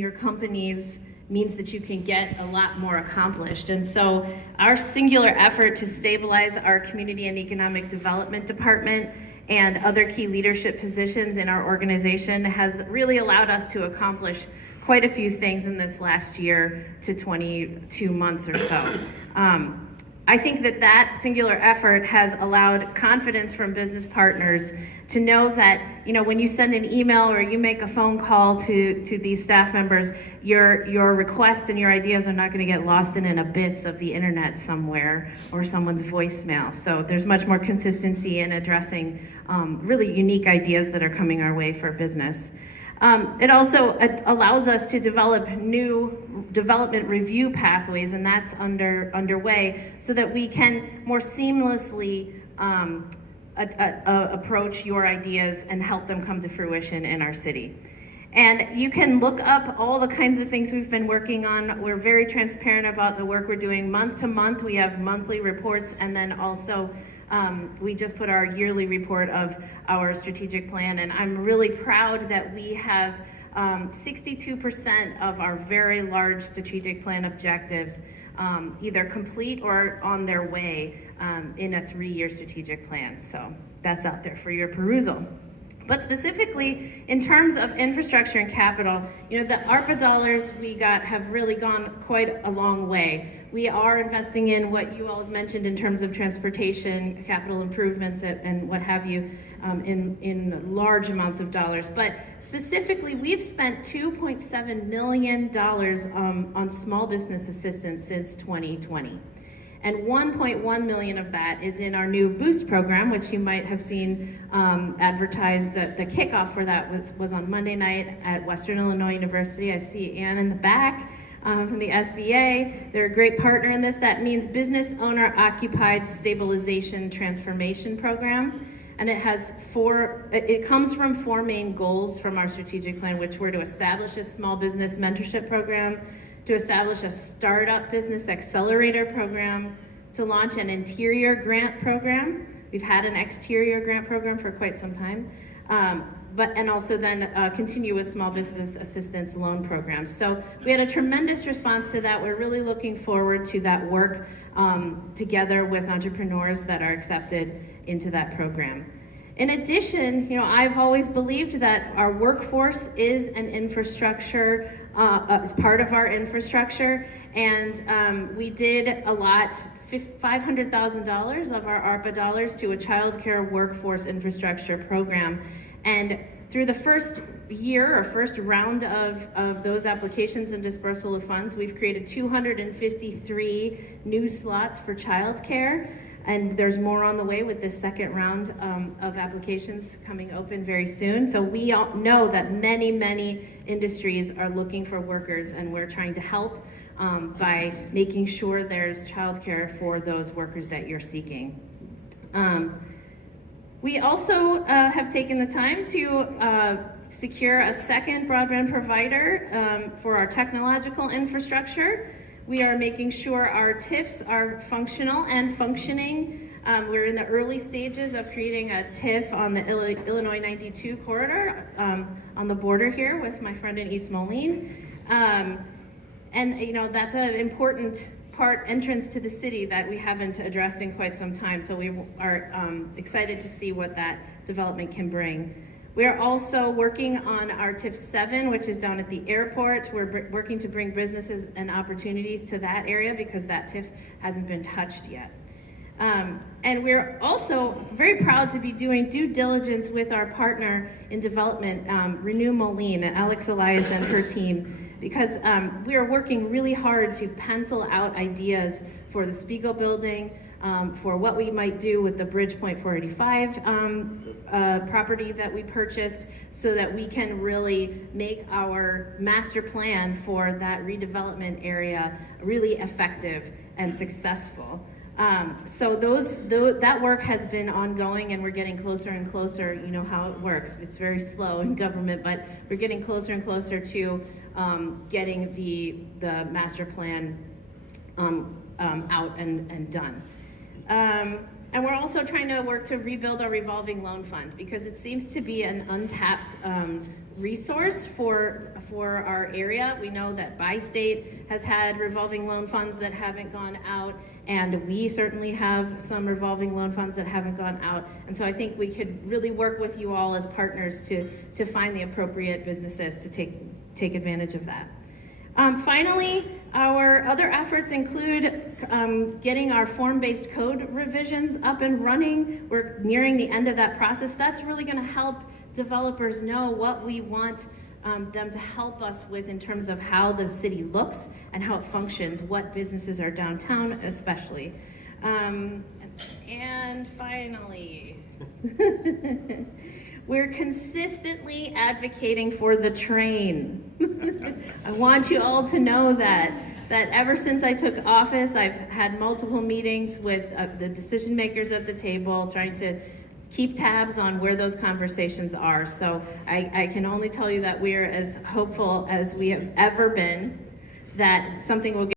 your companies means that you can get a lot more accomplished. And so our singular effort to stabilize our community and economic development department and other key leadership positions in our organization has really allowed us to accomplish quite a few things in this last year to 22 months or so. I think that singular effort has allowed confidence from business partners to know that, when you send an email or you make a phone call to these staff members, your request and your ideas are not going to get lost in an abyss of the internet somewhere or someone's voicemail. So there's much more consistency in addressing really unique ideas that are coming our way for business. It also allows us to develop new development review pathways, and that's underway, so that we can more seamlessly approach your ideas and help them come to fruition in our city. And you can look up all the kinds of things we've been working on. We're very transparent about the work we're doing month to month. We have monthly reports, and then also we just put our yearly report of our strategic plan, and I'm really proud that we have 62% of our very large strategic plan objectives either complete or on their way in a 3-year strategic plan. So that's out there for your perusal. But specifically, in terms of infrastructure and capital, the ARPA dollars we got have really gone quite a long way. We are investing in what you all have mentioned in terms of transportation, capital improvements, and what have you, in large amounts of dollars. But specifically, we've spent $2.7 million on small business assistance since 2020. And 1.1 million of that is in our new Boost program, which you might have seen advertised. The kickoff for that was on Monday night at Western Illinois University. I see Ann in the back from the SBA. They're a great partner in this. That means Business Owner Occupied Stabilization Transformation Program. And it comes from 4 main goals from our strategic plan, which were to establish a small business mentorship program, to establish a startup business accelerator program, to launch an interior grant program. We've had an exterior grant program for quite some time, and also then continue with small business assistance loan programs. So we had a tremendous response to that. We're really looking forward to that work together with entrepreneurs that are accepted into that program. In addition, I've always believed that our workforce is an infrastructure, is part of our infrastructure, and we did allot $500,000 of our ARPA dollars to a child care workforce infrastructure program. And through the first year or first round of those applications and dispersal of funds, we've created 253 new slots for child care. And there's more on the way with this second round of applications coming open very soon. So we all know that many, many industries are looking for workers, and we're trying to help by making sure there's childcare for those workers that you're seeking. We also have taken the time to secure a second broadband provider for our technological infrastructure. We are making sure our TIFs are functional and functioning. We're in the early stages of creating a TIF on the Illinois 92 corridor on the border here with my friend in East Moline. And that's an important entrance to the city that we haven't addressed in quite some time. So we are excited to see what that development can bring. We are also working on our TIF 7, which is down at the airport. We're working to bring businesses and opportunities to that area because that TIF hasn't been touched yet. And we're also very proud to be doing due diligence with our partner in development, Renew Moline, Alex Elias and her team, because we are working really hard to pencil out ideas for the Spiegel building, for what we might do with the Bridgepoint 485 property that we purchased, so that we can really make our master plan for that redevelopment area really effective and successful. So that work has been ongoing, and we're getting closer and closer. You know how it works. It's very slow in government, but we're getting closer and closer to getting the master plan out and done. And we're also trying to work to rebuild our revolving loan fund, because it seems to be an untapped resource for our area. We know that Bi-State has had revolving loan funds that haven't gone out, and we certainly have some revolving loan funds that haven't gone out. And so I think we could really work with you all as partners to find the appropriate businesses to take advantage of that. Finally, our other efforts include getting our form-based code revisions up and running. We're nearing the end of that process. That's really going to help developers know what we want them to help us with in terms of how the city looks and how it functions, what businesses are downtown especially. And finally, we're consistently advocating for the train. I want you all to know that ever since I took office, I've had multiple meetings with the decision makers at the table, trying to keep tabs on where those conversations are. So I can only tell you that we're as hopeful as we have ever been that something will get